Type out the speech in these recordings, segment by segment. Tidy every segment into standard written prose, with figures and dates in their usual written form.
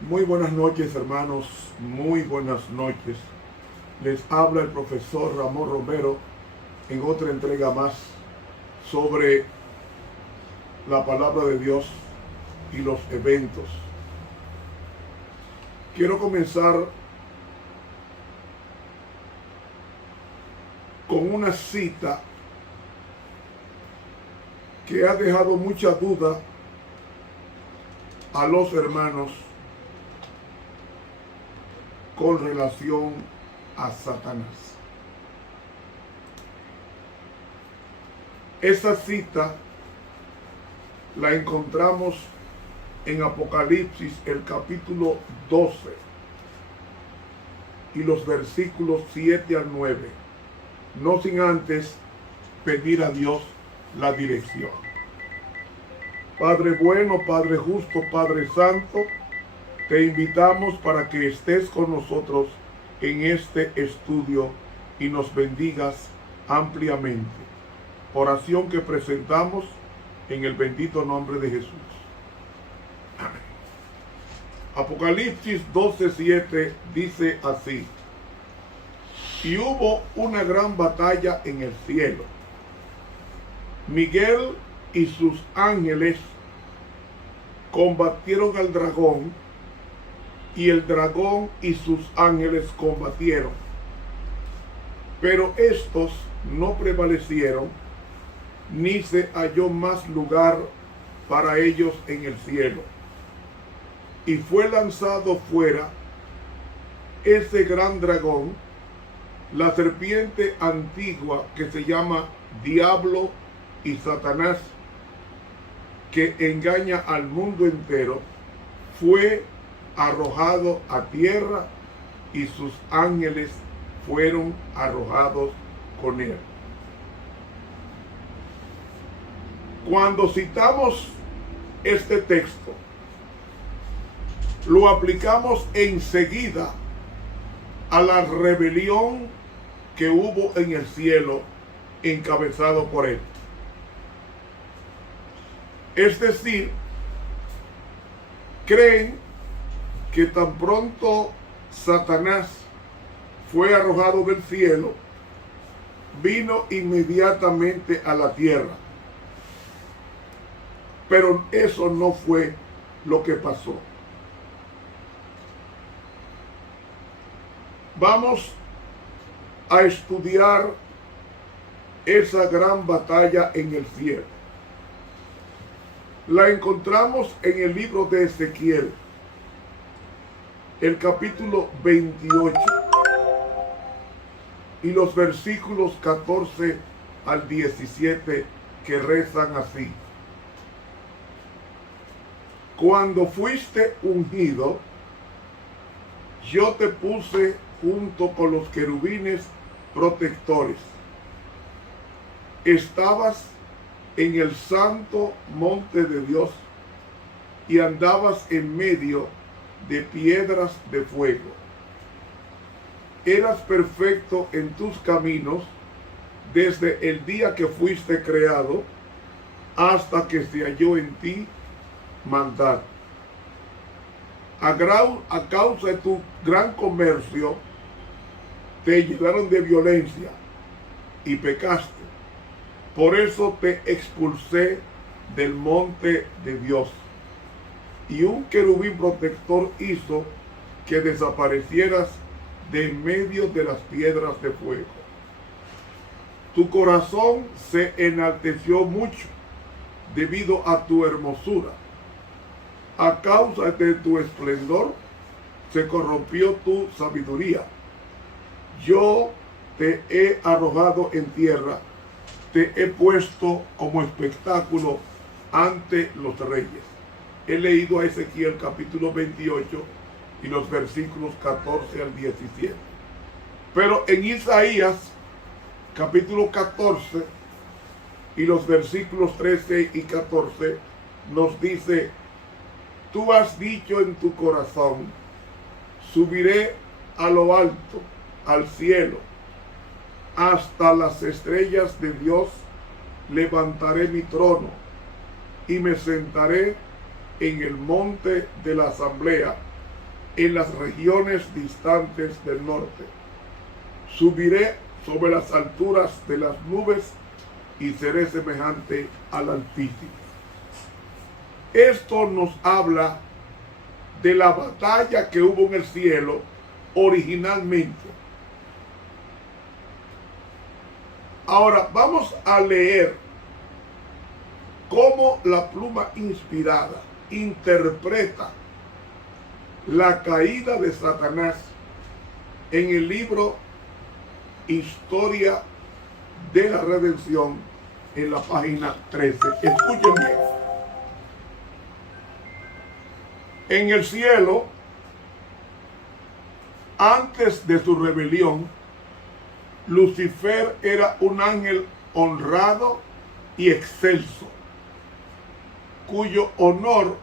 Muy buenas noches, hermanos, muy buenas noches. Les habla el profesor Ramón Romero en otra entrega más sobre la palabra de Dios y los eventos. Quiero comenzar con una cita que ha dejado mucha duda a los hermanos con relación a Satanás. Esa cita la encontramos en Apocalipsis, el capítulo 12 y los versículos 7 al 9, no sin antes pedir a Dios la dirección. Padre bueno, Padre justo, Padre santo, te invitamos para que estés con nosotros en este estudio y nos bendigas ampliamente. Oración que presentamos en el bendito nombre de Jesús. Amén. Apocalipsis 12:7 dice así: y hubo una gran batalla en el cielo. Miguel y sus ángeles combatieron al dragón, y el dragón y sus ángeles combatieron, pero estos no prevalecieron, ni se halló más lugar para ellos en el cielo. Y fue lanzado fuera ese gran dragón, la serpiente antigua que se llama Diablo y Satanás, que engaña al mundo entero, fue arrojado a tierra y sus ángeles fueron arrojados con él. Cuando citamos este texto, lo aplicamos enseguida a la rebelión que hubo en el cielo encabezado por él. Es decir, creen que tan pronto Satanás fue arrojado del cielo, vino inmediatamente a la tierra. Pero eso no fue lo que pasó. Vamos a estudiar esa gran batalla en el cielo. La encontramos en el libro de Ezequiel, el capítulo 28 y los versículos 14 al 17, que rezan así: cuando fuiste ungido, yo te puse junto con los querubines protectores. Estabas en el santo monte de Dios y andabas en medio de piedras de fuego. Eras perfecto en tus caminos desde el día que fuiste creado hasta que se halló en ti maldad. A causa de tu gran comercio te llenaron de violencia y pecaste. Por eso te expulsé del monte de Dios. Y un querubín protector hizo que desaparecieras de en medio de las piedras de fuego. Tu corazón se enalteció mucho debido a tu hermosura. A causa de tu esplendor se corrompió tu sabiduría. Yo te he arrojado en tierra, te he puesto como espectáculo ante los reyes. He leído a Ezequiel capítulo 28 y los versículos 14 al 17. Pero en Isaías capítulo 14 y los versículos 13 y 14 nos dice: tú has dicho en tu corazón, subiré a lo alto, al cielo, hasta las estrellas de Dios levantaré mi trono y me sentaré en el monte de la asamblea en las regiones distantes del norte. Subiré sobre las alturas de las nubes y seré semejante al Altísimo. Esto nos habla de la batalla que hubo en el cielo originalmente. Ahora vamos a leer cómo la pluma inspirada interpreta la caída de Satanás en el libro Historia de la Redención, en la página 13. Escuchen bien. En el cielo, antes de su rebelión, Lucifer era un ángel honrado y excelso, cuyo honor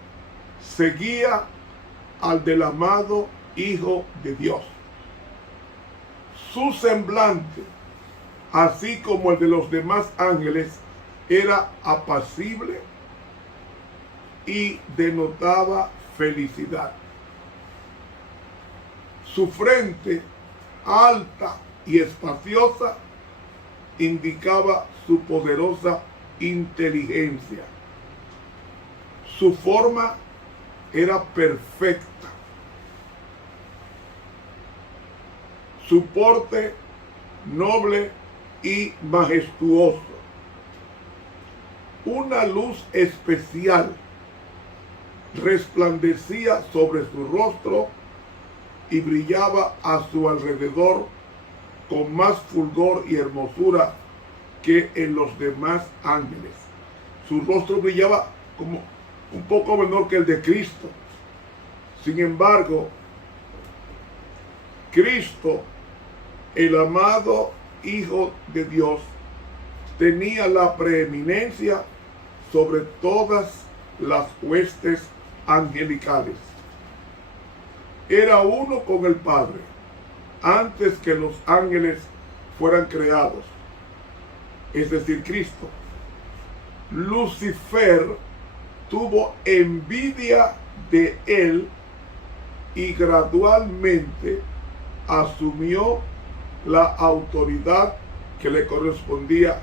seguía al del amado Hijo de Dios. Su semblante, así como el de los demás ángeles, era apacible y denotaba felicidad. Su frente, alta y espaciosa, indicaba su poderosa inteligencia. Su forma era perfecta. Su porte noble y majestuoso. Una luz especial resplandecía sobre su rostro y brillaba a su alrededor con más fulgor y hermosura que en los demás ángeles. Su rostro brillaba como un poco menor que el de Cristo. Sin embargo, Cristo, el amado Hijo de Dios, tenía la preeminencia sobre todas las huestes angelicales. Era uno con el Padre antes que los ángeles fueran creados, es decir, Cristo. Lucifer tuvo envidia de él y gradualmente asumió la autoridad que le correspondía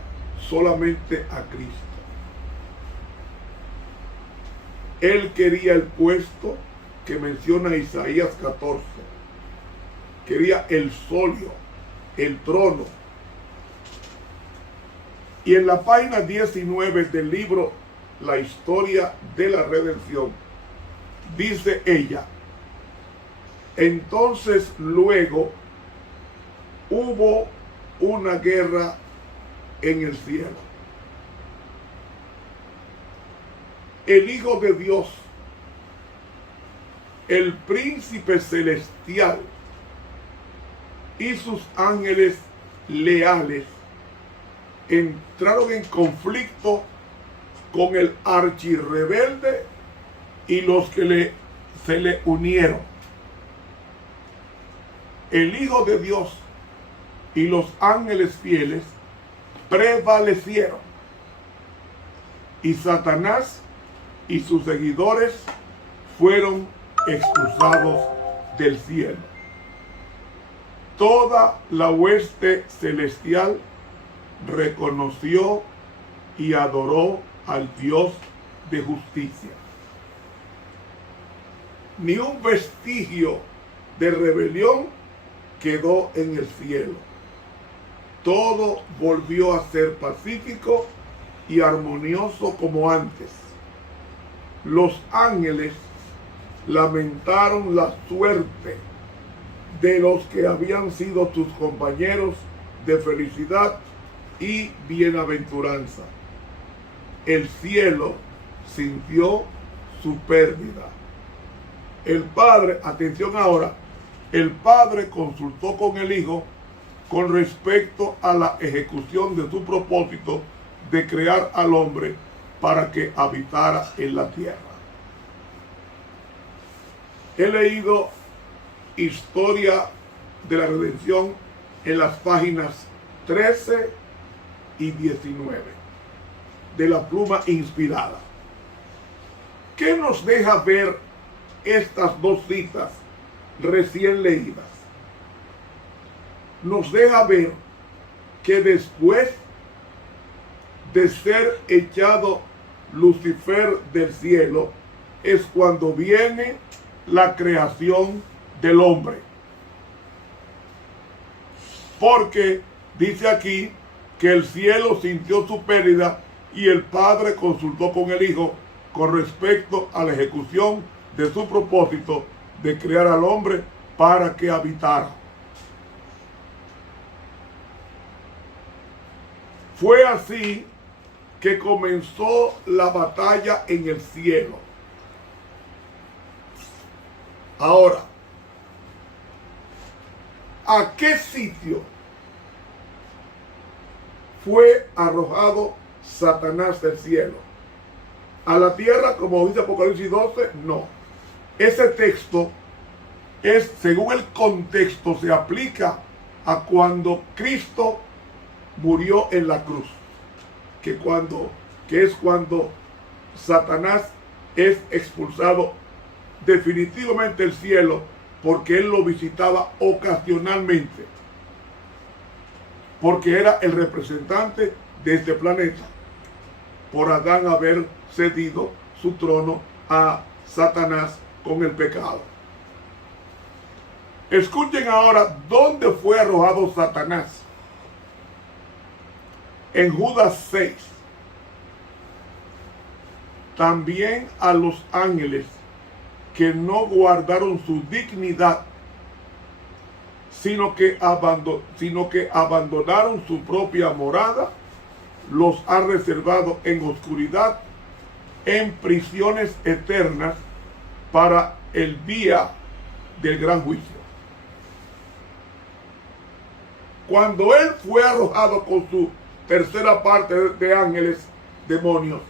solamente a Cristo. Él quería el puesto que menciona Isaías 14. Quería el solio, el trono. Y en la página 19 del libro La Historia de la Redención, dice ella: entonces luego hubo una guerra en el cielo. El Hijo de Dios, el príncipe celestial y sus ángeles leales entraron en conflicto con el archirrebelde y los que se le unieron. El Hijo de Dios y los ángeles fieles prevalecieron, y Satanás y sus seguidores fueron expulsados del cielo. Toda la hueste celestial reconoció y adoró al Dios de justicia. Ni un vestigio de rebelión quedó en el cielo. Todo volvió a ser pacífico y armonioso como antes. Los ángeles lamentaron la suerte de los que habían sido sus compañeros de felicidad y bienaventuranza. El cielo sintió su pérdida. El Padre, atención ahora, el Padre consultó con el Hijo con respecto a la ejecución de su propósito de crear al hombre para que habitara en la tierra. He leído Historia de la Redención en las páginas 13 y 19 de la pluma inspirada. ¿Qué nos deja ver estas dos citas recién leídas, nos deja ver que después de ser echado Lucifer del cielo, es cuando viene la creación del hombre. Porque dice aquí que el cielo sintió su pérdida y el Padre consultó con el Hijo con respecto a la ejecución de su propósito de crear al hombre para que habitara. Fue así que comenzó la batalla en el cielo. Ahora, ¿a qué sitio fue arrojado Satanás del cielo? ¿A la tierra, como dice Apocalipsis 12? No. Ese texto es, según el contexto, se aplica a cuando Cristo murió en la cruz, que es cuando Satanás es expulsado definitivamente del cielo, porque él lo visitaba ocasionalmente, porque era el representante de este planeta, por Adán haber cedido su trono a Satanás con el pecado. Escuchen ahora dónde fue arrojado Satanás. En Judas 6, también a los ángeles que no guardaron su dignidad, sino que abandonaron su propia morada, los ha reservado en oscuridad, en prisiones eternas, para el día del gran juicio. Cuando él fue arrojado con su tercera parte de ángeles, demonios,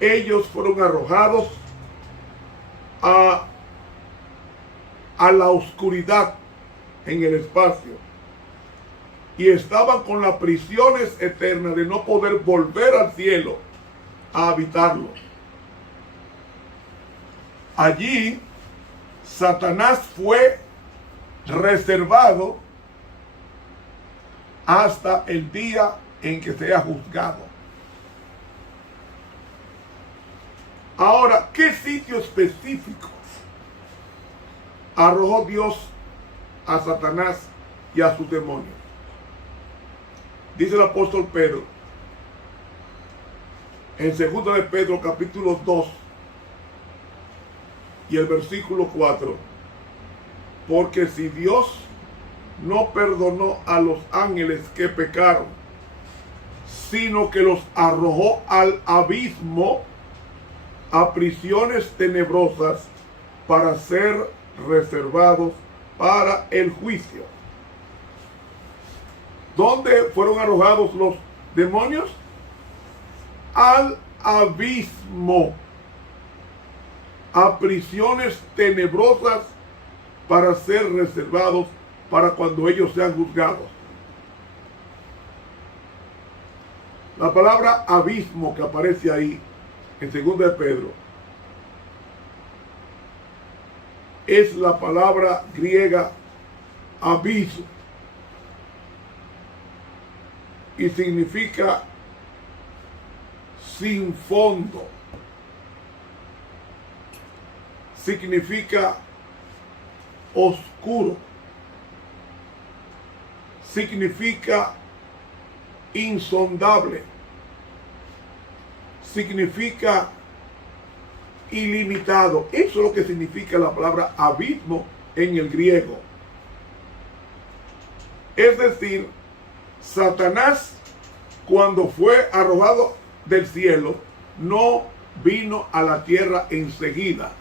ellos fueron arrojados a la oscuridad en el espacio y estaban con las prisiones eternas de no poder volver al cielo a habitarlo. Allí Satanás fue reservado hasta el día en que sea juzgado. Ahora, ¿qué sitio específico arrojó Dios a Satanás y a sus demonios? Dice el apóstol Pedro en 2 de Pedro capítulo 2 y el versículo 4: porque si Dios no perdonó a los ángeles que pecaron, sino que los arrojó al abismo, a prisiones tenebrosas, para ser reservados para el juicio. ¿Dónde fueron arrojados los demonios? Al abismo, a prisiones tenebrosas, para ser reservados para cuando ellos sean juzgados. La palabra abismo que aparece ahí en 2 de Pedro es la palabra griega abiso y significa sin fondo, significa oscuro, significa insondable, significa ilimitado. Eso es lo que significa la palabra abismo en el griego. Es decir, Satanás, cuando fue arrojado del cielo, no vino a la tierra enseguida.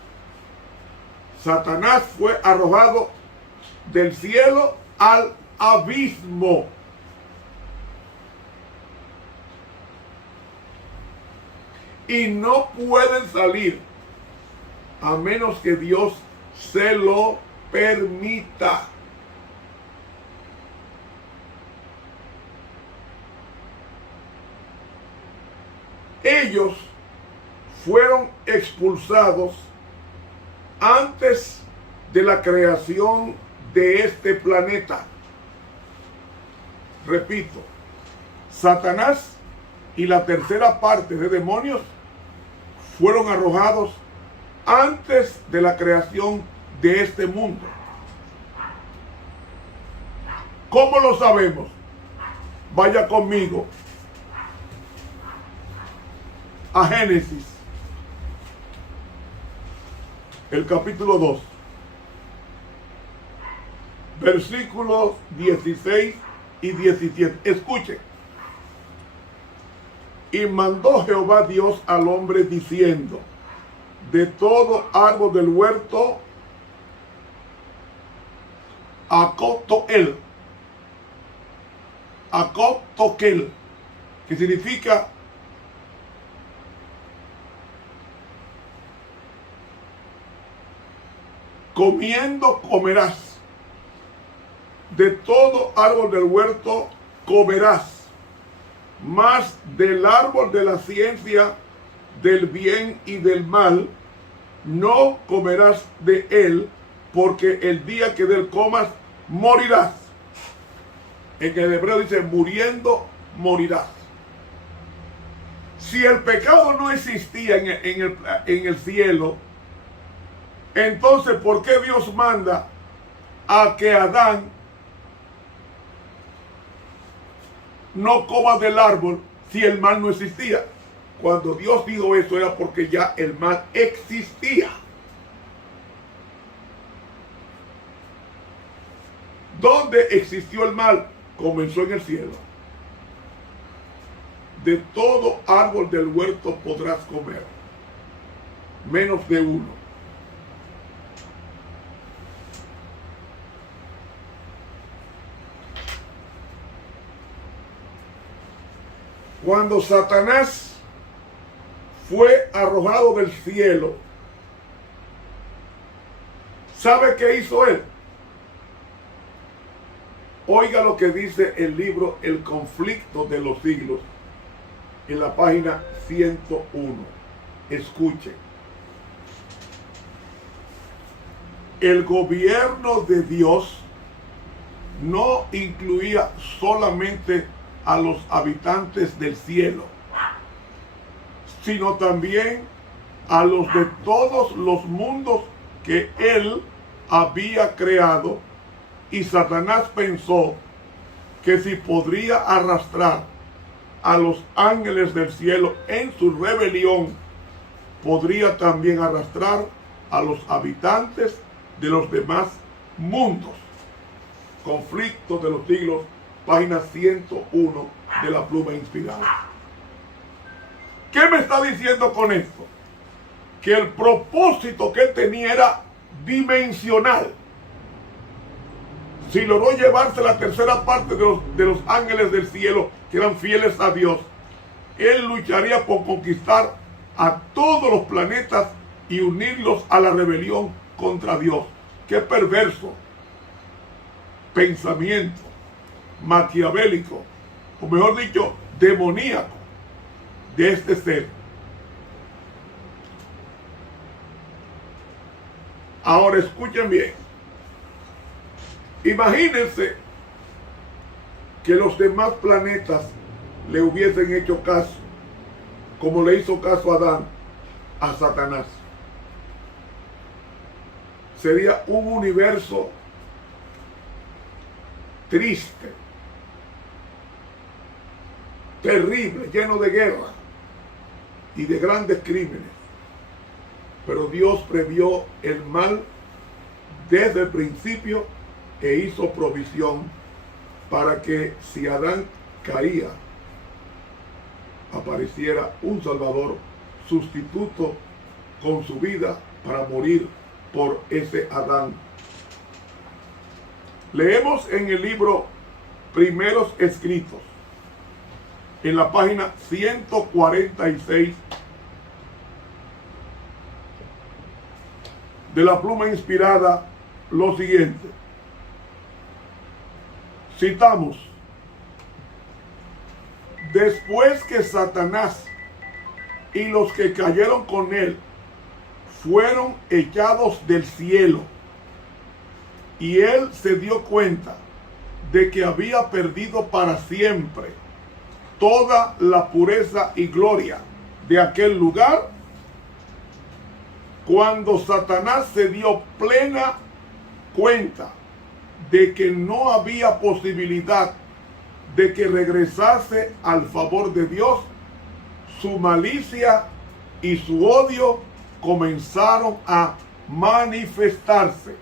Satanás fue arrojado del cielo al abismo. Y no pueden salir a menos que Dios se lo permita. Ellos fueron expulsados antes de la creación de este planeta. Repito, Satanás y la tercera parte de demonios fueron arrojados antes de la creación de este mundo. ¿Cómo lo sabemos? Vaya conmigo a Génesis, el capítulo 2, versículos 16 y 17. Escuchen. Y mandó Jehová Dios al hombre diciendo: de todo árbol del huerto acotoel, que significa comiendo comerás. De todo árbol del huerto comerás, mas del árbol de la ciencia del bien y del mal no comerás de él, porque el día que de él comas morirás. En el hebreo dice: muriendo morirás. Si el pecado no existía en el cielo, entonces ¿por qué Dios manda a que Adán no coma del árbol si el mal no existía? Cuando Dios dijo eso era porque ya el mal existía. ¿Dónde existió el mal? Comenzó en el cielo. De todo árbol del huerto podrás comer, menos de uno. Cuando Satanás fue arrojado del cielo, ¿sabe qué hizo él? Oiga lo que dice el libro El conflicto de los siglos, en la página 101. Escuchen. El gobierno de Dios no incluía solamente a los habitantes del cielo, sino también a los de todos los mundos que él había creado. Y Satanás pensó que si podría arrastrar a los ángeles del cielo en su rebelión, podría también arrastrar a los habitantes de los demás mundos. Conflicto de los siglos, página 101 de la Pluma Inspirada. ¿Qué me está diciendo con esto? Que el propósito que él tenía era dimensional. Si logró llevarse la tercera parte de los ángeles del cielo que eran fieles a Dios, él lucharía por conquistar a todos los planetas y unirlos a la rebelión contra Dios. Qué perverso pensamiento maquiavélico, o mejor dicho, demoníaco de este ser. Ahora escuchen bien. Imagínense que los demás planetas le hubiesen hecho caso, como le hizo caso Adán a Satanás. Sería un universo triste, terrible, lleno de guerra y de grandes crímenes. Pero Dios previó el mal desde el principio e hizo provisión para que si Adán caía, apareciera un Salvador sustituto con su vida para morir por ese Adán. Leemos en el libro Primeros Escritos, en la página 146 de la Pluma Inspirada, lo siguiente. Citamos: después que Satanás y los que cayeron con él fueron echados del cielo, y él se dio cuenta de que había perdido para siempre toda la pureza y gloria de aquel lugar, cuando Satanás se dio plena cuenta de que no había posibilidad de que regresase al favor de Dios, su malicia y su odio comenzaron a manifestarse.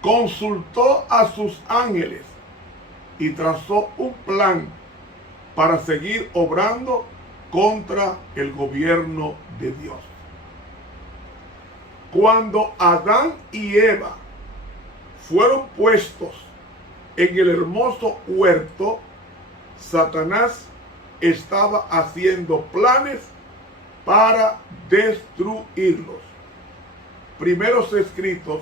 Consultó a sus ángeles y trazó un plan para seguir obrando contra el gobierno de Dios. Cuando Adán y Eva fueron puestos en el hermoso huerto, Satanás estaba haciendo planes para destruirlos. Primeros escritos,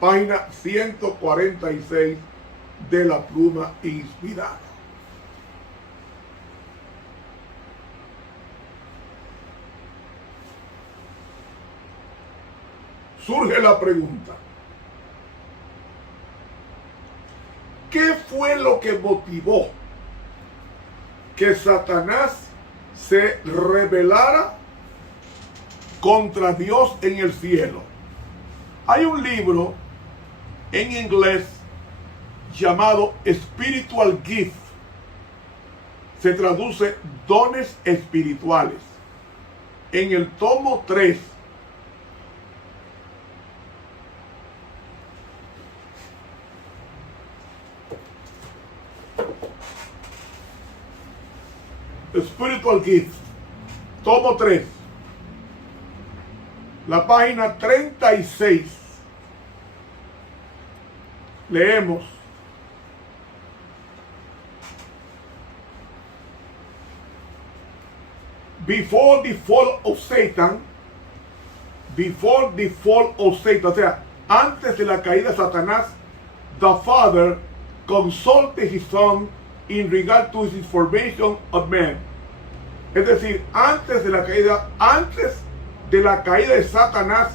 página 146 de la pluma inspirada. Surge la pregunta: ¿qué fue lo que motivó que Satanás se rebelara contra Dios en el cielo? Hay un libro en inglés llamado Spiritual Gift. Se traduce dones espirituales. En el tomo 3, Spiritual Gift, tomo 3, la página 36, leemos: before the fall of Satan, o sea, antes de la caída de Satanás, the Father consulted his Son in regard to his formation of man. Es decir, antes de la caída de Satanás,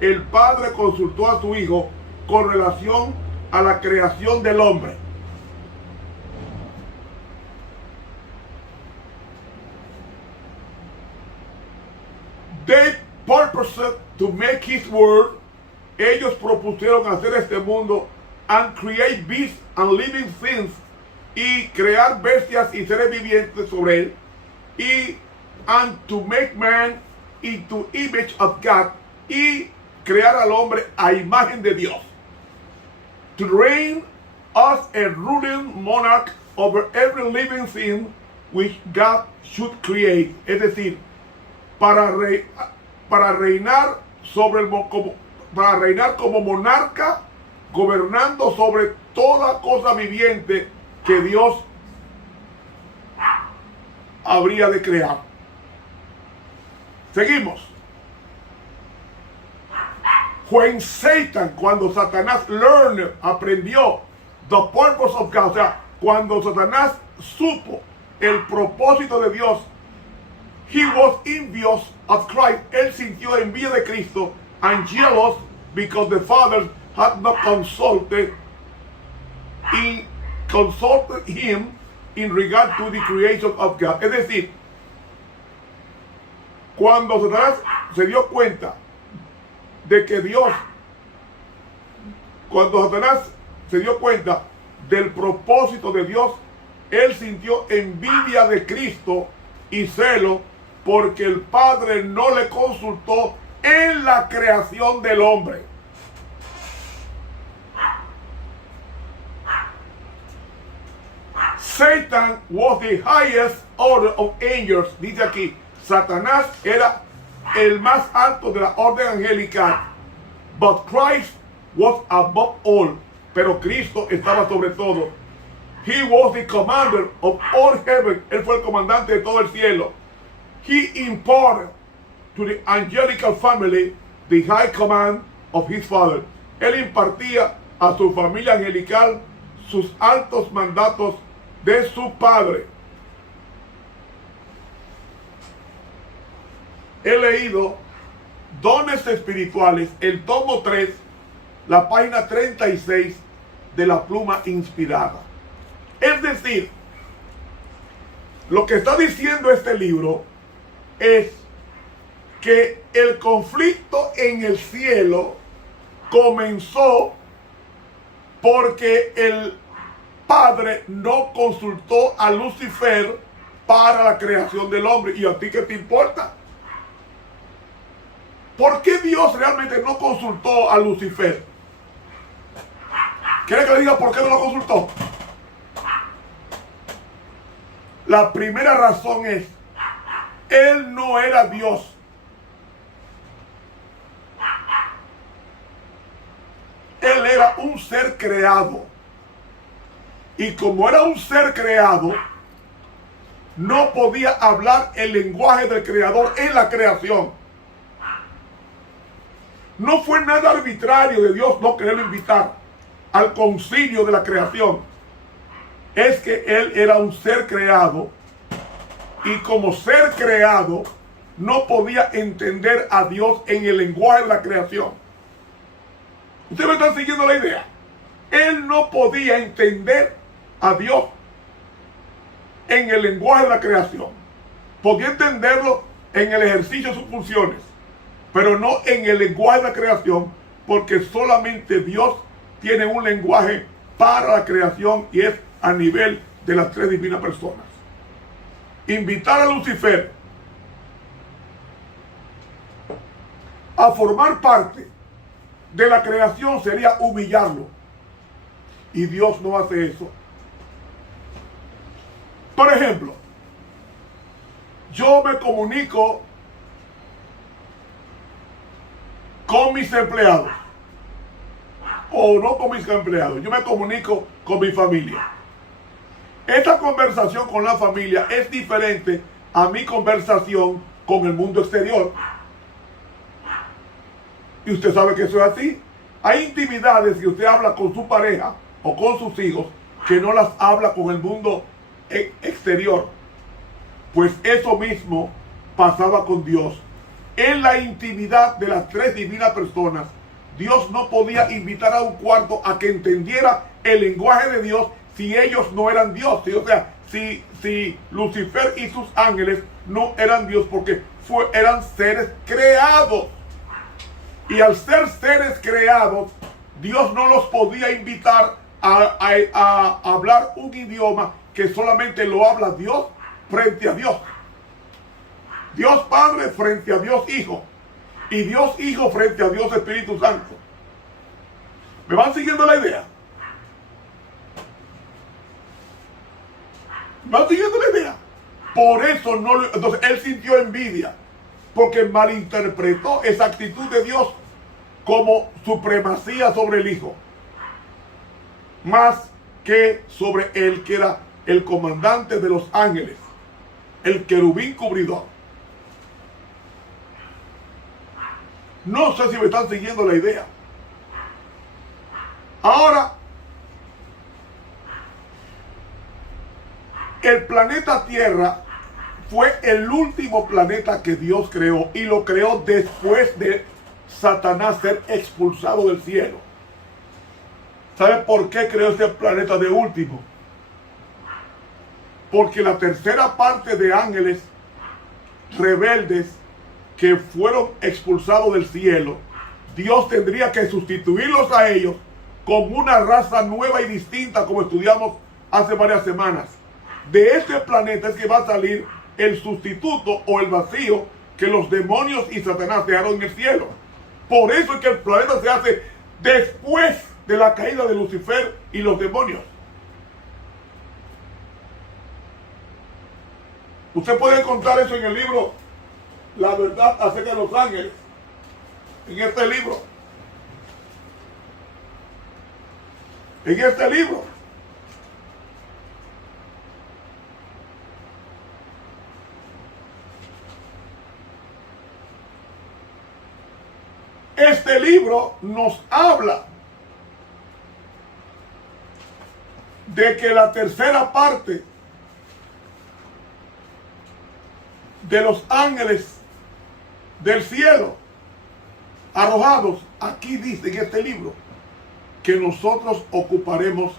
el Padre consultó a su Hijo con relación a la creación del hombre. They purposed to make his world. Ellos propusieron hacer este mundo and create beasts and living things, y crear bestias y seres vivientes sobre él, y and to make man into image of God, y crear al hombre a imagen de Dios, to reign as a ruling monarch over every living thing which God should create. Es decir, para reinar como monarca, gobernando sobre toda cosa viviente que Dios habría de crear. Seguimos. Cuando Satanás aprendió the purpose of God, o sea, cuando Satanás supo el propósito de Dios, he was envious of Christ. Él sintió envidia de Cristo, and jealous because the Father had not consulted him in regard to the creation of God. Es decir, cuando Satanás se dio cuenta de que cuando Satanás se dio cuenta del propósito de Dios, él sintió envidia de Cristo y celo porque el Padre no le consultó en la creación del hombre. Satan was the highest order of angels. Dice aquí, Satanás era el más alto de la orden angelical. But Christ was above all. Pero Cristo estaba sobre todo. He was the commander of all heaven. Él fue el comandante de todo el cielo. He imparted to the angelical family the high command of his Father. Él impartía a su familia angelical sus altos mandatos de su Padre. He leído Dones Espirituales, el tomo 3, la página 36 de la pluma inspirada. Es decir, lo que está diciendo este libro es que el conflicto en el cielo comenzó porque el Padre no consultó a Lucifer para la creación del hombre. ¿Y a ti qué te importa? ¿Por qué Dios realmente no consultó a Lucifer? ¿Quiere que le diga por qué no lo consultó? La primera razón es, él no era Dios. Él era un ser creado. Y como era un ser creado, no podía hablar el lenguaje del creador en la creación. No fue nada arbitrario de Dios no quererlo invitar al concilio de la creación. Es que él era un ser creado y como ser creado no podía entender a Dios en el lenguaje de la creación. ¿Ustedes me están siguiendo la idea? Él no podía entender a Dios en el lenguaje de la creación. Podía entenderlo en el ejercicio de sus funciones, pero no en el lenguaje de la creación, porque solamente Dios tiene un lenguaje para la creación y es a nivel de las tres divinas personas. Invitar a Lucifer a formar parte de la creación sería humillarlo. Y Dios no hace eso. Por ejemplo, yo me comunico con mis empleados. O no con mis empleados. Yo me comunico con mi familia. Esta conversación con la familia es diferente a mi conversación con el mundo exterior. Y usted sabe que eso es así. Hay intimidades que usted habla con su pareja o con sus hijos que no las habla con el mundo exterior. Pues eso mismo pasaba con Dios. En la intimidad de las tres divinas personas, Dios no podía invitar a un cuarto a que entendiera el lenguaje de Dios si ellos no eran Dios. ¿Sí? O sea, si Lucifer y sus ángeles no eran Dios, porque eran seres creados. Y al ser seres creados, Dios no los podía invitar a hablar un idioma que solamente lo habla Dios frente a Dios. Dios Padre frente a Dios Hijo. Y Dios Hijo frente a Dios Espíritu Santo. ¿Me van siguiendo la idea? ¿Me van siguiendo la idea? Por eso entonces él sintió envidia, porque malinterpretó esa actitud de Dios como supremacía sobre el Hijo, más que sobre él, que era el comandante de los ángeles, el querubín cubridor. No sé si me están siguiendo la idea. Ahora, el planeta Tierra fue el último planeta que Dios creó, y lo creó después de Satanás ser expulsado del cielo. ¿Sabe por qué creó este planeta de último? Porque la tercera parte de ángeles rebeldes que fueron expulsados del cielo, Dios tendría que sustituirlos a ellos con una raza nueva y distinta, como estudiamos hace varias semanas. De este planeta es que va a salir el sustituto o el vacío que los demonios y Satanás dejaron en el cielo. Por eso es que el planeta se hace después de la caída de Lucifer y los demonios. Usted puede encontrar eso en el libro La Verdad acerca de los ángeles. En este libro. En este libro. Este libro nos habla de que la tercera parte de los ángeles del cielo arrojados, aquí dice en este libro, que nosotros ocuparemos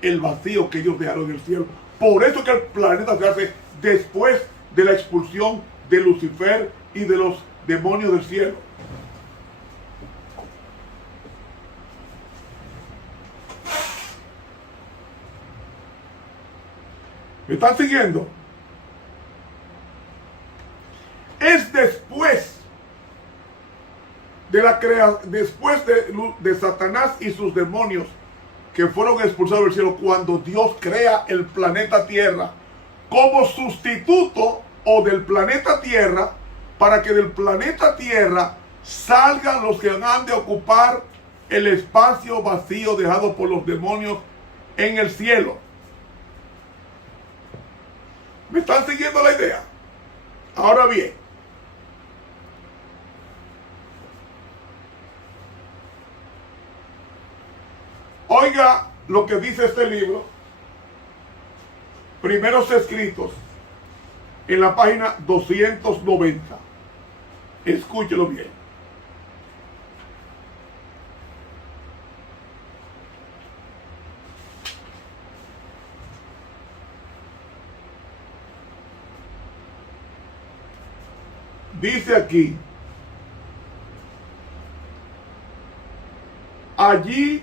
el vacío que ellos dejaron en el cielo. Por eso que el planeta se hace después de la expulsión de Lucifer y de los demonios del cielo. ¿Me están siguiendo? Es después de la después de Satanás y sus demonios que fueron expulsados del cielo, cuando Dios crea el planeta Tierra como sustituto o del planeta Tierra, para que del planeta Tierra salgan los que han de ocupar el espacio vacío dejado por los demonios en el cielo. ¿Me están siguiendo la idea? Ahora bien, oiga lo que dice este libro, Primeros Escritos, en la página 290. Escúchelo bien. Dice aquí: allí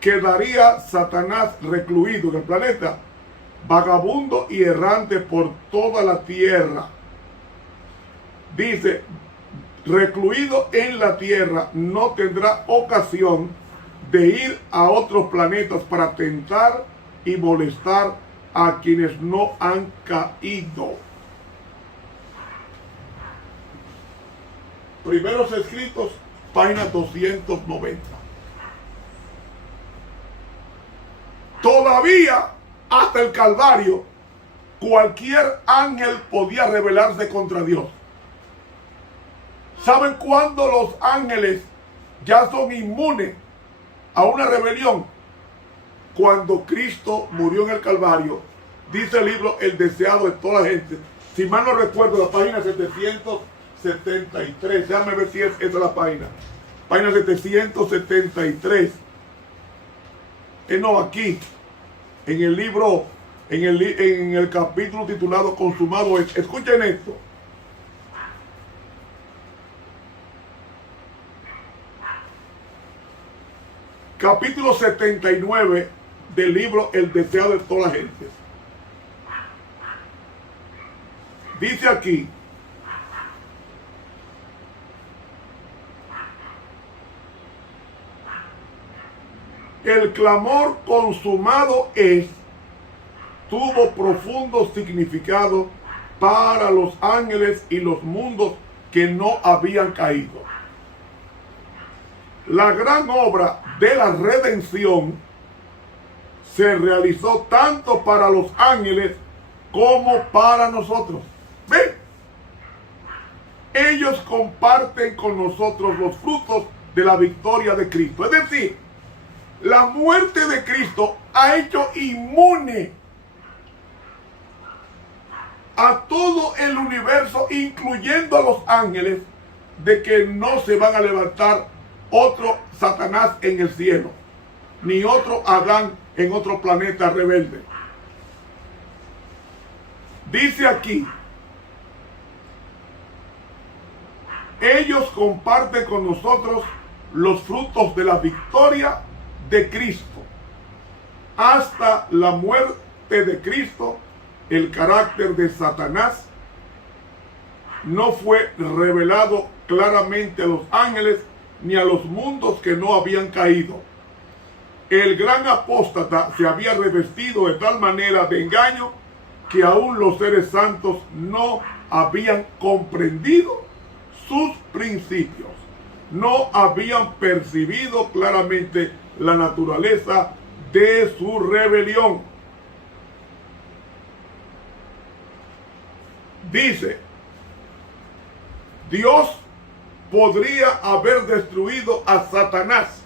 quedaría Satanás recluido en el planeta, vagabundo y errante por toda la tierra. Dice, recluido en la tierra, no tendrá ocasión de ir a otros planetas para tentar y molestar a quienes no han caído. Primeros Escritos, página 290. Todavía, hasta el Calvario, cualquier ángel podía rebelarse contra Dios. ¿Saben cuándo los ángeles ya son inmunes a una rebelión? Cuando Cristo murió en el Calvario. Dice el libro El deseado de toda la gente. Si mal no recuerdo, la página 773. Déjame ver si esa es la página. Página 773. No, aquí. En el libro, en el capítulo titulado Consumado es. Escuchen esto. Capítulo 79 del libro El deseado de toda la gente. Dice aquí: el clamor consumado es tuvo profundo significado para los ángeles y los mundos que no habían caído. La gran obra de la redención se realizó tanto para los ángeles como para nosotros. ¿Ven? Ellos comparten con nosotros los frutos de la victoria de Cristo. Es decir, la muerte de Cristo ha hecho inmune a todo el universo, incluyendo a los ángeles, de que no se van a levantar otro Satanás en el cielo, ni otro Adán en otro planeta rebelde. Dice aquí: ellos comparten con nosotros los frutos de la victoria de Cristo. Hasta la muerte de Cristo, el carácter de Satanás no fue revelado claramente a los ángeles ni a los mundos que no habían caído. El gran apóstata se había revestido de tal manera de engaño que aún los seres santos no habían comprendido sus principios, no habían percibido claramente la naturaleza de su rebelión. Dice, Dios podría haber destruido a Satanás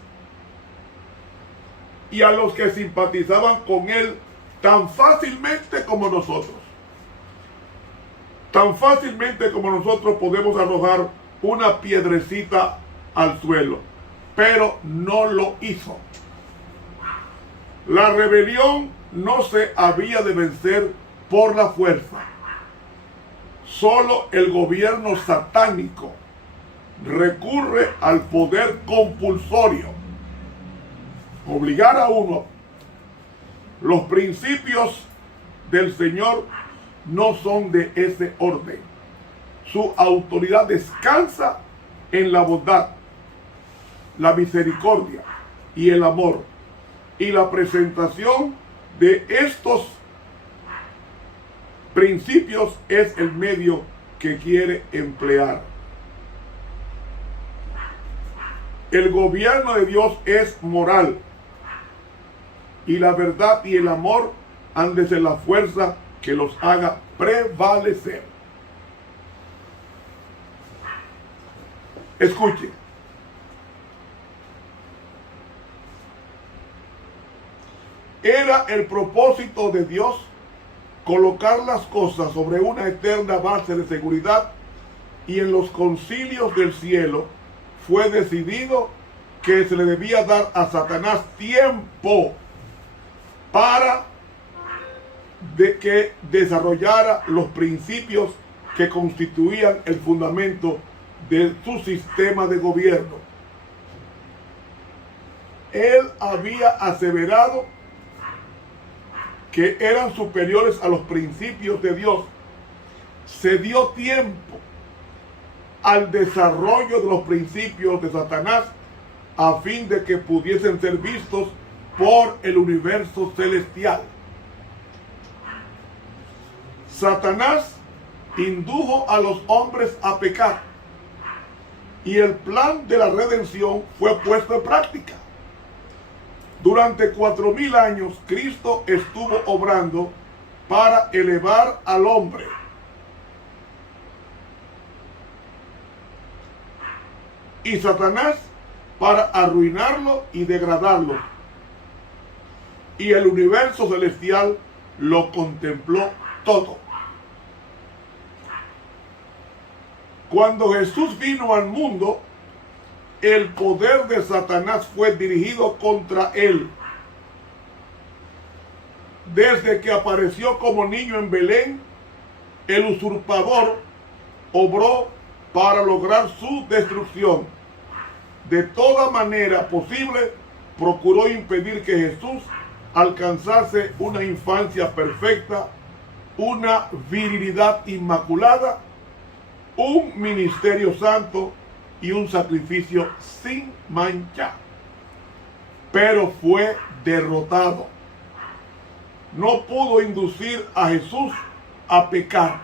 y a los que simpatizaban con él tan fácilmente como nosotros. Tan fácilmente como nosotros podemos arrojar una piedrecita al suelo, pero no lo hizo. La rebelión no se había de vencer por la fuerza. Solo el gobierno satánico recurre al poder compulsorio. Obligar a uno. Los principios del Señor no son de ese orden. Su autoridad descansa en la bondad, la misericordia y el amor. Y la presentación de estos principios es el medio que quiere emplear. El gobierno de Dios es moral. Y la verdad y el amor han de ser la fuerza que los haga prevalecer. Escuche. Era el propósito de Dios colocar las cosas sobre una eterna base de seguridad, y en los concilios del cielo fue decidido que se le debía dar a Satanás tiempo para que desarrollara los principios que constituían el fundamento de su sistema de gobierno. Él había aseverado que eran superiores a los principios de Dios. Se dio tiempo al desarrollo de los principios de Satanás a fin de que pudiesen ser vistos por el universo celestial. Satanás indujo a los hombres a pecar y el plan de la redención fue puesto en práctica. Durante 4000 años Cristo estuvo obrando para elevar al hombre. Y Satanás para arruinarlo y degradarlo. Y el universo celestial lo contempló todo. Cuando Jesús vino al mundo, el poder de Satanás fue dirigido contra él. Desde que apareció como niño en Belén, el usurpador obró para lograr su destrucción. De toda manera posible, procuró impedir que Jesús alcanzase una infancia perfecta, una virilidad inmaculada, un ministerio santo y un sacrificio sin mancha. Pero fue derrotado. No pudo inducir a Jesús a pecar.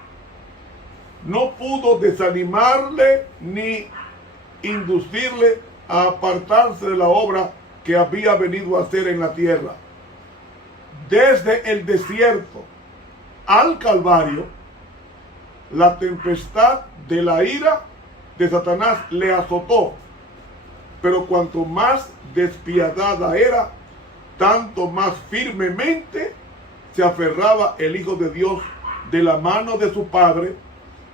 No pudo desanimarle ni inducirle a apartarse de la obra que había venido a hacer en la tierra. Desde el desierto al Calvario, la tempestad de la ira de Satanás le azotó, pero cuanto más despiadada era, tanto más firmemente se aferraba el Hijo de Dios de la mano de su Padre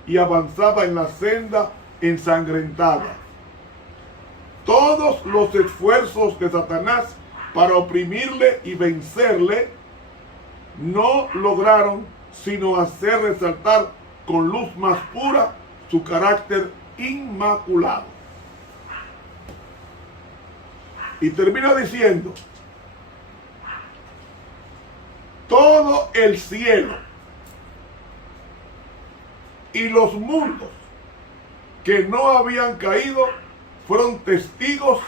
y avanzaba en la senda ensangrentada. Todos los esfuerzos de Satanás para oprimirle y vencerle no lograron sino hacer resaltar con luz más pura su carácter inmaculado. Y termina diciendo: todo el cielo y los mundos que no habían caído fueron testigos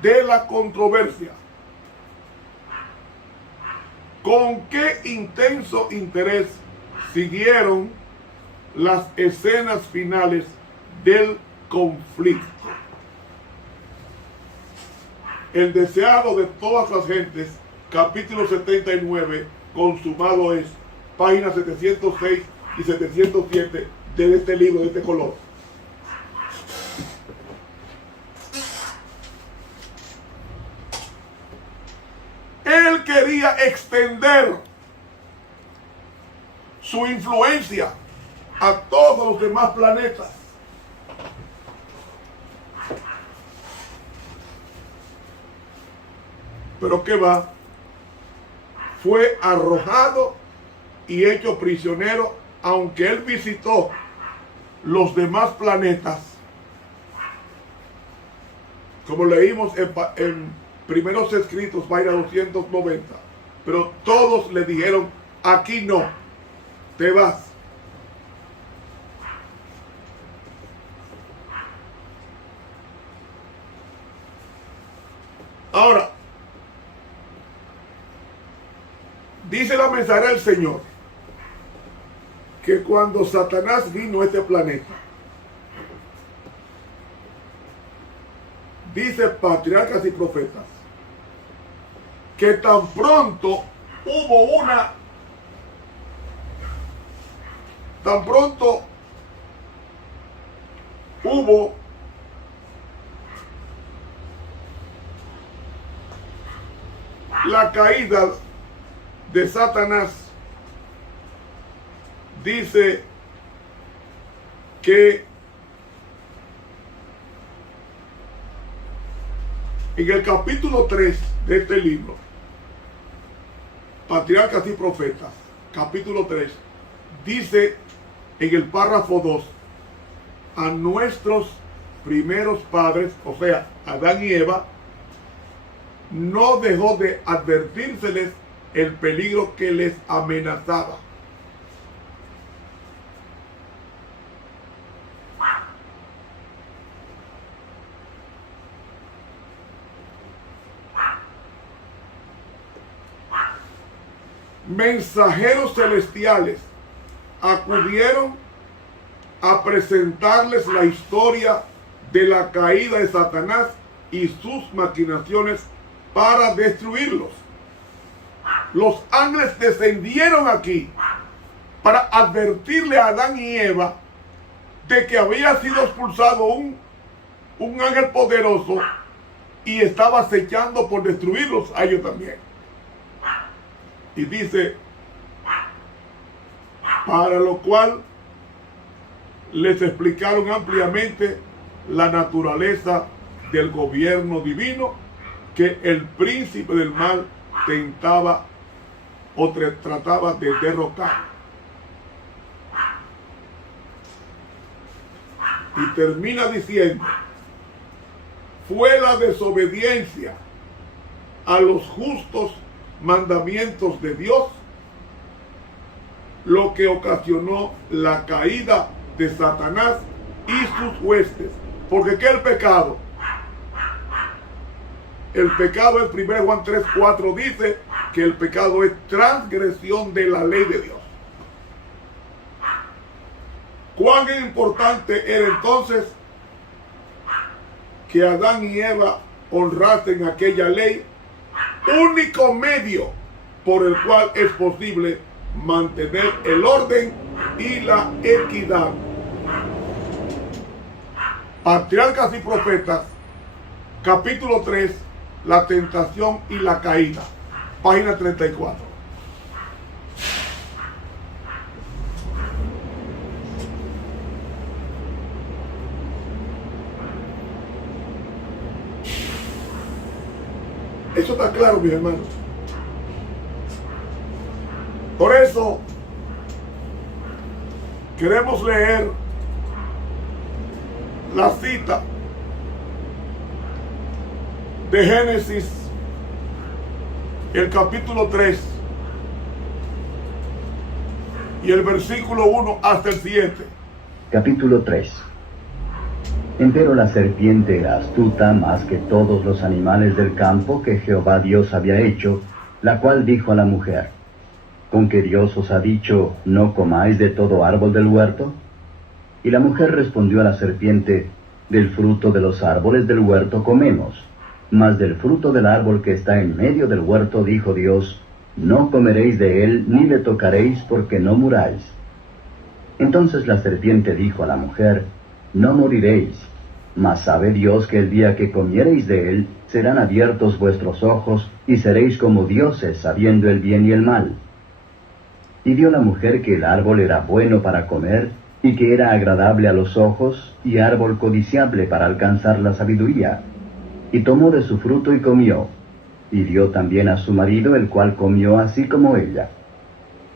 de la controversia. Con qué intenso interés siguieron las escenas finales del conflicto. El deseado de todas las gentes, capítulo 79, consumado es, páginas 706 y 707 de este libro, de este color. Él quería extender su influencia a todos los demás planetas. Pero ¿qué va? fue arrojado y hecho prisionero, aunque él visitó los demás planetas, como leímos en primeros escritos, página 290, pero todos le dijeron, aquí no, te vas. Ahora, dice la mensajera del Señor que cuando Satanás vino a este planeta, dice Patriarcas y Profetas, que tan pronto hubo la caída de Satanás, dice que en el capítulo 3 de este libro, Patriarcas y Profetas, capítulo 3, dice en el párrafo 2, a nuestros primeros padres, o sea, Adán y Eva, no dejó de advertírseles el peligro que les amenazaba. Mensajeros celestiales acudieron a presentarles la historia de la caída de Satanás y sus maquinaciones para destruirlos. Los ángeles descendieron aquí para advertirle a Adán y Eva de que había sido expulsado un ángel poderoso y estaba acechando por destruirlos a ellos también. Y dice, para lo cual les explicaron ampliamente la naturaleza del gobierno divino que el príncipe del mal tentaba o trataba de derrocar. Y termina diciendo, fue la desobediencia a los justos mandamientos de Dios lo que ocasionó la caída de Satanás y sus huestes. Porque ¿qué es el pecado? El pecado en 1 Juan 3:4 dice que el pecado es transgresión de la ley de Dios. ¿Cuán importante era entonces que Adán y Eva honrasen aquella ley? Único medio por el cual es posible mantener el orden y la equidad. Patriarcas y Profetas, capítulo 3, la tentación y la caída, página 34. Eso está claro, mis hermanos. Por eso queremos leer la cita de Génesis, el capítulo 3 y el versículo 1 hasta el 7. Capítulo 3. Empero la serpiente era astuta más que todos los animales del campo que Jehová Dios había hecho, la cual dijo a la mujer, ¿con que Dios os ha dicho, no comáis de todo árbol del huerto? Y la mujer respondió a la serpiente, del fruto de los árboles del huerto comemos, mas del fruto del árbol que está en medio del huerto dijo Dios, no comeréis de él ni le tocaréis porque no muráis. Entonces la serpiente dijo a la mujer, no moriréis, mas sabe Dios que el día que comiereis de él, serán abiertos vuestros ojos, y seréis como dioses, sabiendo el bien y el mal. Y vio la mujer que el árbol era bueno para comer, y que era agradable a los ojos, y árbol codiciable para alcanzar la sabiduría. Y tomó de su fruto y comió, y dio también a su marido, el cual comió así como ella.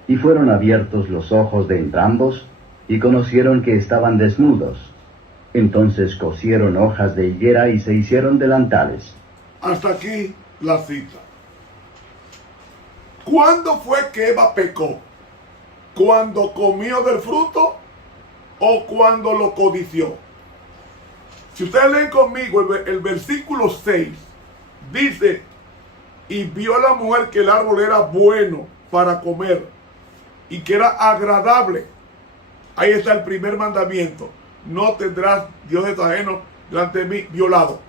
Y fueron abiertos los ojos de entrambos, y conocieron que estaban desnudos. Entonces cosieron hojas de higuera y se hicieron delantales. Hasta aquí la cita. ¿Cuándo fue que Eva pecó? ¿Cuando comió del fruto o cuando lo codició? Si ustedes leen conmigo el versículo 6, dice, y vio la mujer que el árbol era bueno para comer y que era agradable. Ahí está el primer mandamiento. No tendrás dioses ajenos delante de mí violado.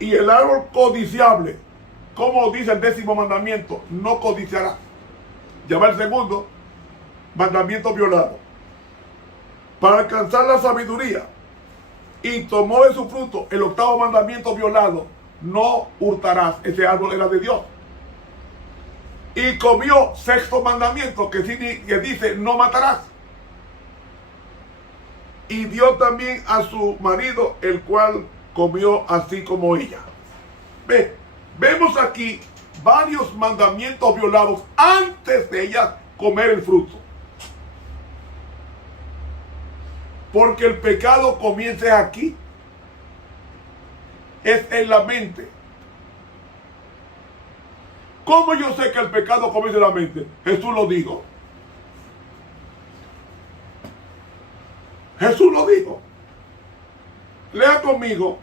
Y el árbol codiciable, como dice el 10º mandamiento, no codiciarás. Ya va el segundo mandamiento violado. Para alcanzar la sabiduría, y tomó de su fruto, el 8º mandamiento violado, no hurtarás. Ese árbol era de Dios. Y comió, 6º mandamiento, que dice, no matarás. Y dio también a su marido, el cual comió así como ella. Vemos aquí varios mandamientos violados antes de ella comer el fruto. Porque el pecado comienza aquí. Es en la mente. ¿Cómo yo sé que el pecado comienza en la mente? Jesús lo dijo. Jesús lo dijo. Lea conmigo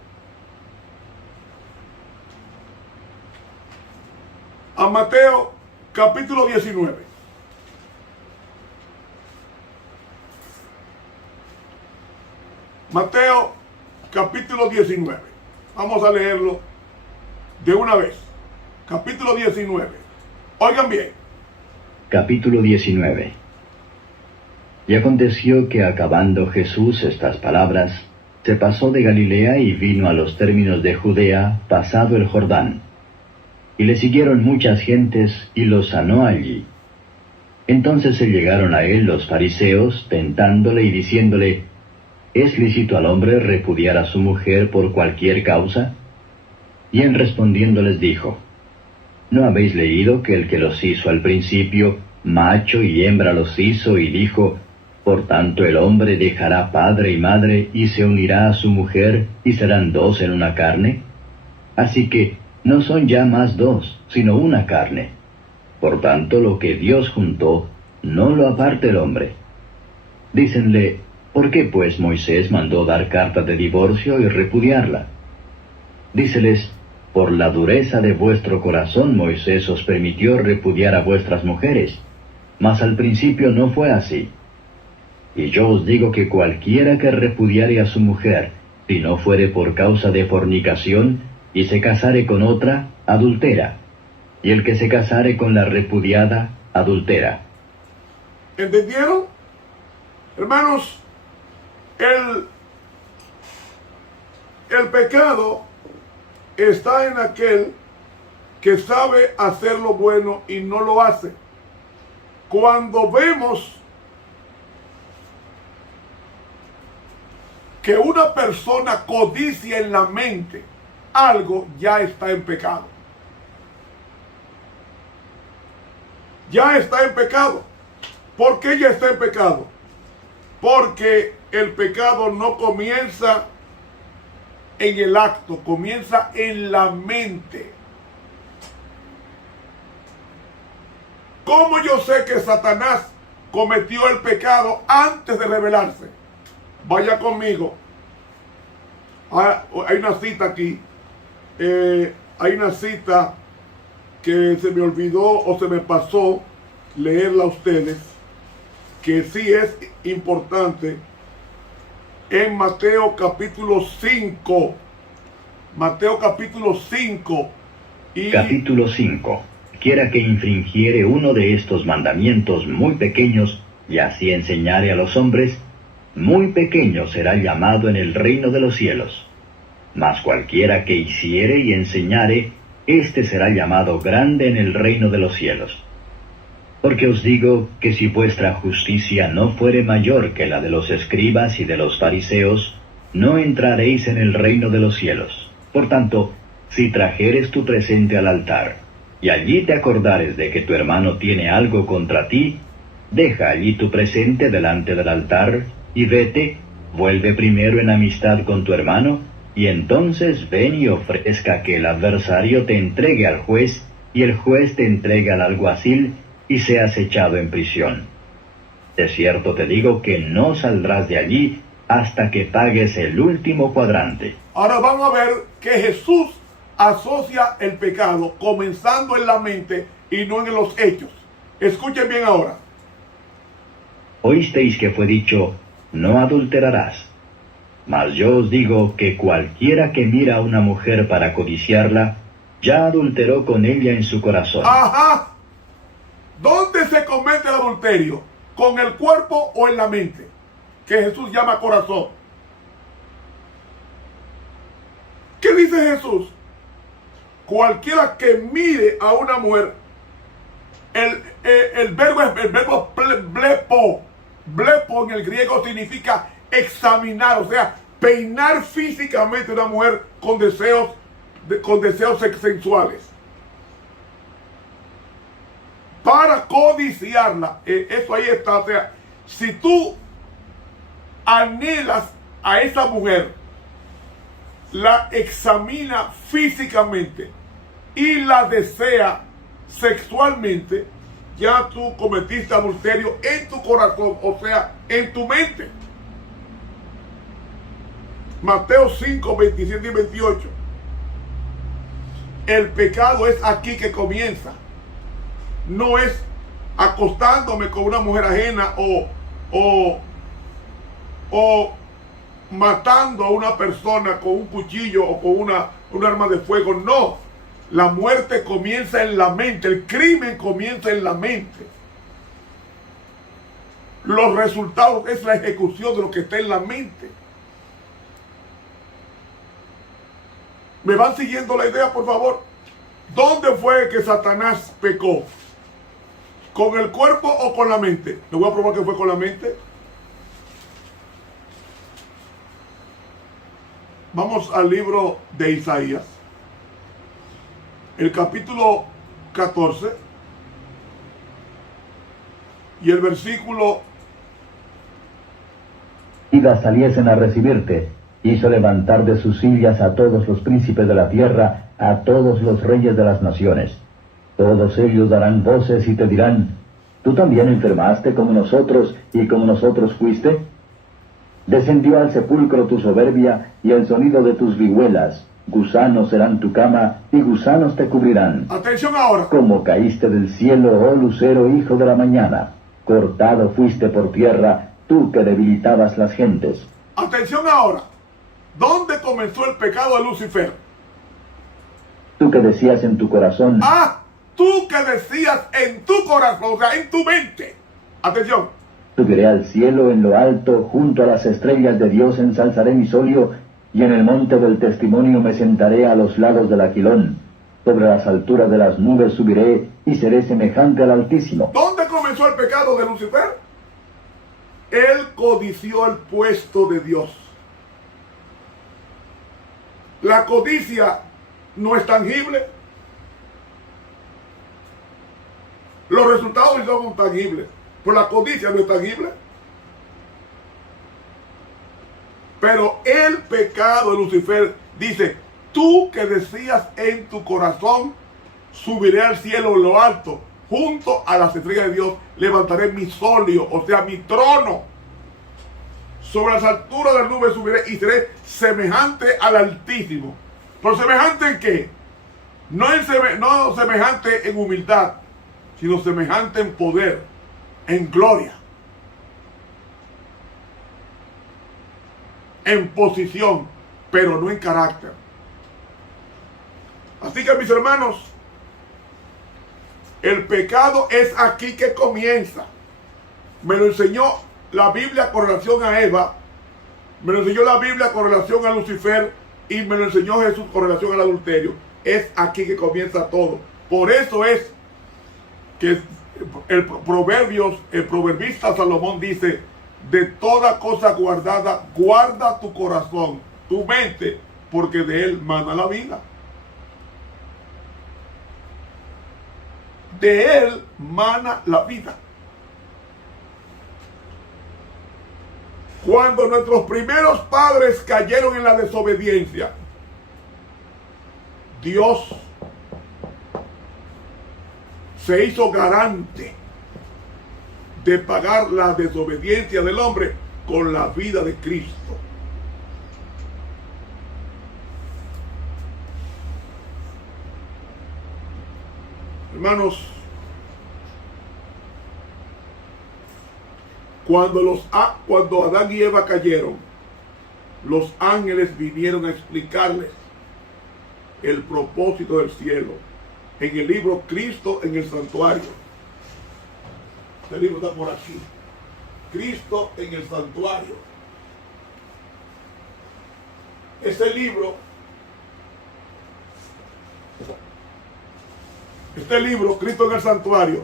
a Mateo capítulo 19. Mateo capítulo 19. Vamos a leerlo de una vez. Capítulo 19. Oigan bien. Capítulo 19. Y aconteció que acabando Jesús estas palabras, se pasó de Galilea y vino a los términos de Judea, pasado el Jordán. Y le siguieron muchas gentes, y los sanó allí. Entonces se llegaron a él los fariseos, tentándole y diciéndole, ¿es lícito al hombre repudiar a su mujer por cualquier causa? Y en respondiendo les dijo, ¿no habéis leído que el que los hizo al principio, macho y hembra los hizo, y dijo, por tanto el hombre dejará padre y madre, y se unirá a su mujer, y serán dos en una carne? Así que no son ya más dos, sino una carne. Por tanto lo que Dios juntó, no lo aparte el hombre. Dícenle, ¿por qué pues Moisés mandó dar carta de divorcio y repudiarla? Díceles, por la dureza de vuestro corazón Moisés os permitió repudiar a vuestras mujeres, mas al principio no fue así. Y yo os digo que cualquiera que repudiare a su mujer, si no fuere por causa de fornicación, y se casare con otra, adultera, y el que se casare con la repudiada, adultera. ¿Entendieron? Hermanos, el pecado está en aquel que sabe hacer lo bueno y no lo hace. Cuando vemos que una persona codicia en la mente algo, ya está en pecado. Ya está en pecado. ¿Por qué ya está en pecado? Porque el pecado no comienza en el acto, comienza en la mente. ¿Cómo yo sé que Satanás cometió el pecado antes de revelarse? Vaya conmigo. Hay una cita aquí. Hay una cita que se me olvidó o se me pasó leerla a ustedes, que sí es importante, en Mateo capítulo 5. Mateo capítulo 5. Capítulo 5. Quiera que infringiere uno de estos mandamientos muy pequeños, y así enseñare a los hombres, muy pequeño será llamado en el reino de los cielos. Mas cualquiera que hiciere y enseñare, éste será llamado grande en el reino de los cielos. Porque os digo que si vuestra justicia no fuere mayor que la de los escribas y de los fariseos, no entraréis en el reino de los cielos. Por tanto, si trajeres tu presente al altar, y allí te acordares de que tu hermano tiene algo contra ti, deja allí tu presente delante del altar, y vete, vuelve primero en amistad con tu hermano, y entonces ven y ofrezca que el adversario te entregue al juez, y el juez te entregue al alguacil, y seas echado en prisión. De cierto te digo que no saldrás de allí hasta que pagues el último cuadrante. Ahora vamos a ver que Jesús asocia el pecado comenzando en la mente y no en los hechos. Escuchen bien ahora. Oísteis que fue dicho, no adulterarás. Mas yo os digo que cualquiera que mira a una mujer para codiciarla, ya adulteró con ella en su corazón. Ajá. ¿Dónde se comete el adulterio? ¿Con el cuerpo o en la mente? Que Jesús llama corazón. ¿Qué dice Jesús? Cualquiera que mire a una mujer, el verbo blepo. Blepo en el griego significa examinar, o sea, peinar físicamente a una mujer con deseos sensuales. Para codiciarla, eso ahí está. O sea, si tú anhelas a esa mujer, la examina físicamente y la desea sexualmente, ya tú cometiste adulterio en tu corazón, o sea, en tu mente. Mateo 5, 27 y 28. El pecado es aquí que comienza. No es acostándome con una mujer ajena o matando a una persona con un cuchillo o con un arma de fuego. No, la muerte comienza en la mente, el crimen comienza en la mente. Los resultados es la ejecución de lo que está en la mente. ¿Me van siguiendo la idea, por favor? ¿Dónde fue que Satanás pecó? ¿Con el cuerpo o con la mente? Le voy a probar que fue con la mente. Vamos al libro de Isaías, el capítulo 14 y el versículo. Saliesen a recibirte, hizo levantar de sus sillas a todos los príncipes de la tierra, a todos los reyes de las naciones. Todos ellos darán voces y te dirán, ¿tú también enfermaste como nosotros y como nosotros fuiste? Descendió al sepulcro tu soberbia y el sonido de tus vihuelas. Gusanos serán tu cama y gusanos te cubrirán. Atención ahora. Como caíste del cielo, oh lucero, hijo de la mañana. Cortado fuiste por tierra, tú que debilitabas las gentes. Atención ahora. ¿Dónde comenzó el pecado de Lucifer? Tú que decías en tu corazón. Tú que decías en tu corazón, o sea, en tu mente. Atención. Subiré al cielo en lo alto, junto a las estrellas de Dios ensalzaré mi solio, y en el monte del testimonio me sentaré a los lados del aquilón. Sobre las alturas de las nubes subiré, y seré semejante al Altísimo. ¿Dónde comenzó el pecado de Lucifer? Él codició el puesto de Dios. La codicia no es tangible. Los resultados no son tangibles. Pues la codicia no es tangible. Pero el pecado de Lucifer dice, tú que decías en tu corazón, subiré al cielo en lo alto, junto a las estrellas de Dios, levantaré mi solio, o sea, mi trono. Sobre las alturas de las nubes subiré y seré semejante al Altísimo. ¿Pero semejante en qué? No semejante en humildad, sino semejante en poder, en gloria, en posición, pero no en carácter. Así que, mis hermanos, el pecado es aquí que comienza. Me lo enseñó la Biblia con relación a Eva, me lo enseñó la Biblia con relación a Lucifer y me lo enseñó Jesús con relación al adulterio. Es aquí que comienza todo. Por eso es que el proverbista Salomón dice, de toda cosa guardada, guarda tu corazón, tu mente, porque de él mana la vida. De él mana la vida. Cuando nuestros primeros padres cayeron en la desobediencia, Dios se hizo garante de pagar la desobediencia del hombre con la vida de Cristo. Hermanos, cuando Adán y Eva cayeron, los ángeles vinieron a explicarles el propósito del cielo. En el libro Cristo en el Santuario. Este libro está por aquí. Cristo en el Santuario. Este libro, Cristo en el Santuario,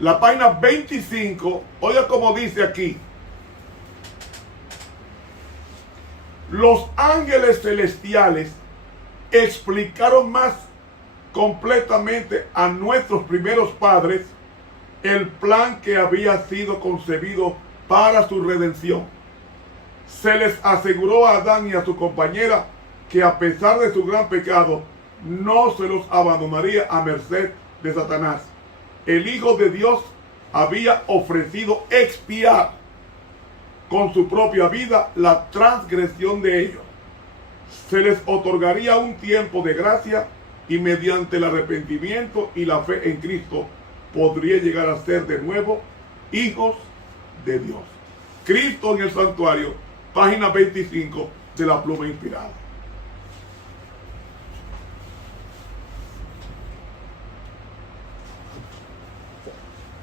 la página 25, oiga como dice aquí: los ángeles celestiales explicaron más completamente a nuestros primeros padres el plan que había sido concebido para su redención. Se les aseguró a Adán y a su compañera que a pesar de su gran pecado, no se los abandonaría a merced de Satanás. El Hijo de Dios había ofrecido expiar con su propia vida la transgresión de ellos. Se les otorgaría un tiempo de gracia y mediante el arrepentimiento y la fe en Cristo podría llegar a ser de nuevo hijos de Dios. Cristo en el Santuario, página 25 de la Pluma Inspirada.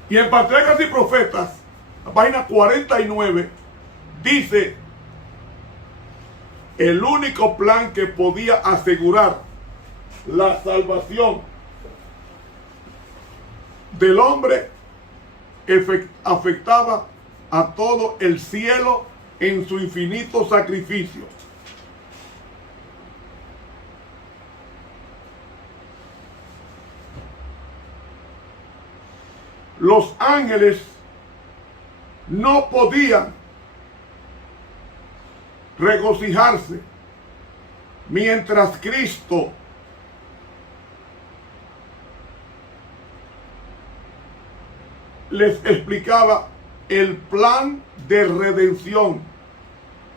Y en Patriarcas y Profetas, la página 49, dice: el único plan que podía asegurar la salvación del hombre afectaba a todo el cielo en su infinito sacrificio. Los ángeles no podían regocijarse mientras Cristo les explicaba el plan de redención,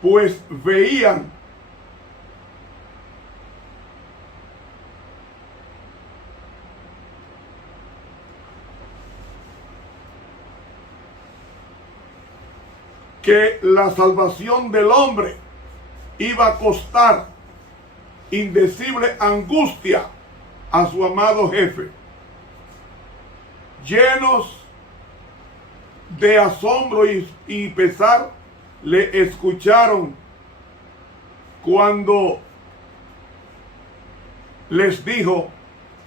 pues veían que la salvación del hombre iba a costar indecible angustia a su amado jefe. Llenos de asombro y pesar, le escucharon cuando les dijo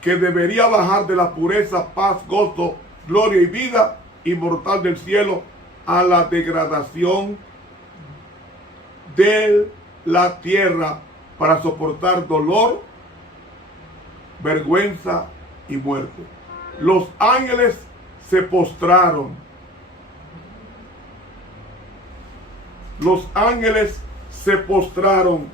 que debería bajar de la pureza, paz, gozo, gloria y vida inmortal del cielo a la degradación de la tierra para soportar dolor, vergüenza y muerte. Los ángeles se postraron. Los ángeles se postraron.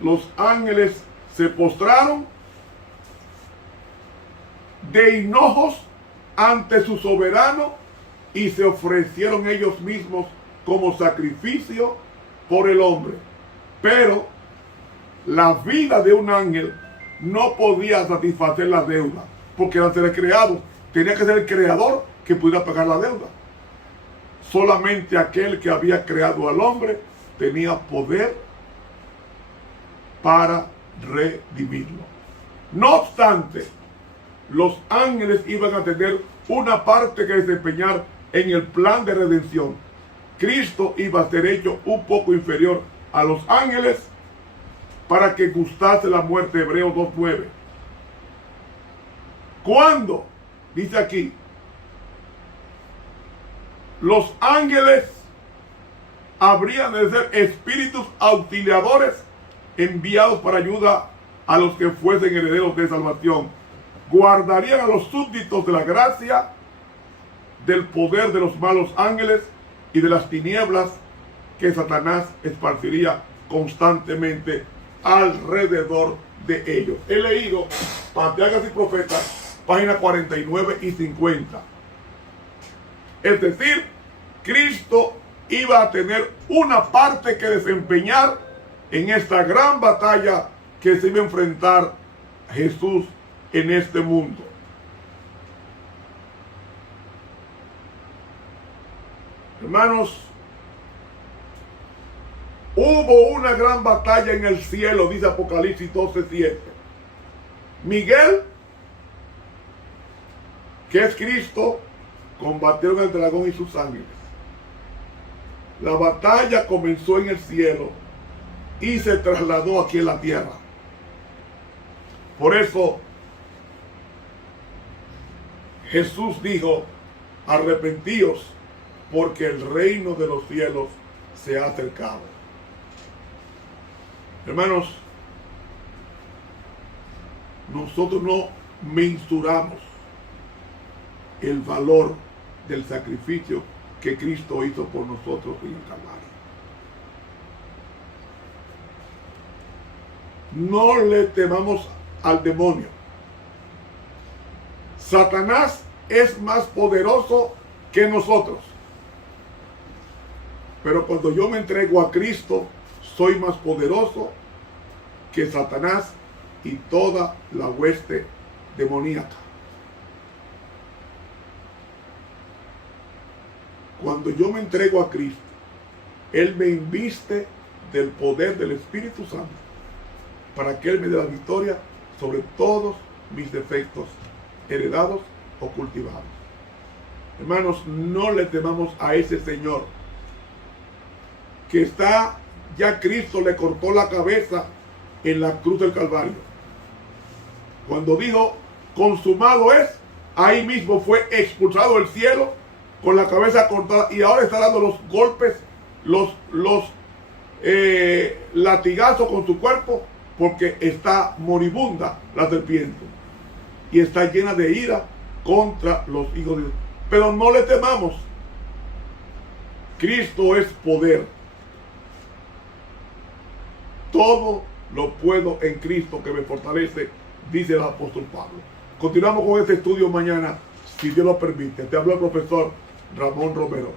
Los ángeles se postraron de hinojos ante su soberano y se ofrecieron ellos mismos como sacrificio por el hombre. Pero la vida de un ángel no podía satisfacer la deuda, porque eran seres creados. Tenía que ser el creador que pudiera pagar la deuda. Solamente aquel que había creado al hombre tenía poder para redimirlo. No obstante, los ángeles iban a tener una parte que desempeñar en el plan de redención. Cristo iba a ser hecho un poco inferior a los ángeles para que gustase la muerte. Hebreos 2:9. ¿Cuándo? Dice aquí, Los ángeles habrían de ser espíritus auxiliadores enviados para ayuda a los que fuesen herederos de salvación. Guardarían a los súbditos de la gracia, del poder de los malos ángeles y de las tinieblas que Satanás esparciría constantemente alrededor de ellos. He leído Patriarcas y Profetas, páginas 49 y 50. Es decir, Cristo iba a tener una parte que desempeñar en esta gran batalla que se iba a enfrentar Jesús en este mundo. Hermanos, hubo una gran batalla en el cielo, dice Apocalipsis 12:7. Miguel, que es Cristo, combatieron al dragón y sus ángeles. La batalla comenzó en el cielo y se trasladó aquí en la tierra. Por eso Jesús dijo: arrepentíos, porque el reino de los cielos se ha acercado. Hermanos, nosotros no mensuramos el valor del sacrificio que Cristo hizo por nosotros en el Calvario. No le temamos al demonio. Satanás es más poderoso que nosotros. Pero cuando yo me entrego a Cristo, soy más poderoso que Satanás y toda la hueste demoníaca. Cuando yo me entrego a Cristo, Él me inviste del poder del Espíritu Santo para que Él me dé la victoria sobre todos mis defectos, heredados o cultivados. Hermanos, no le temamos a ese Señor que está, ya Cristo le cortó la cabeza en la cruz del Calvario. Cuando dijo consumado es, ahí mismo fue expulsado del cielo con la cabeza cortada, y ahora está dando los golpes, los latigazos con su cuerpo, porque está moribunda la serpiente y está llena de ira contra los hijos de Dios. Pero no le temamos. Cristo es poder. Todo lo puedo en Cristo que me fortalece, dice el apóstol Pablo. Continuamos con este estudio mañana, si Dios lo permite. Te habló el profesor Ramón Romero.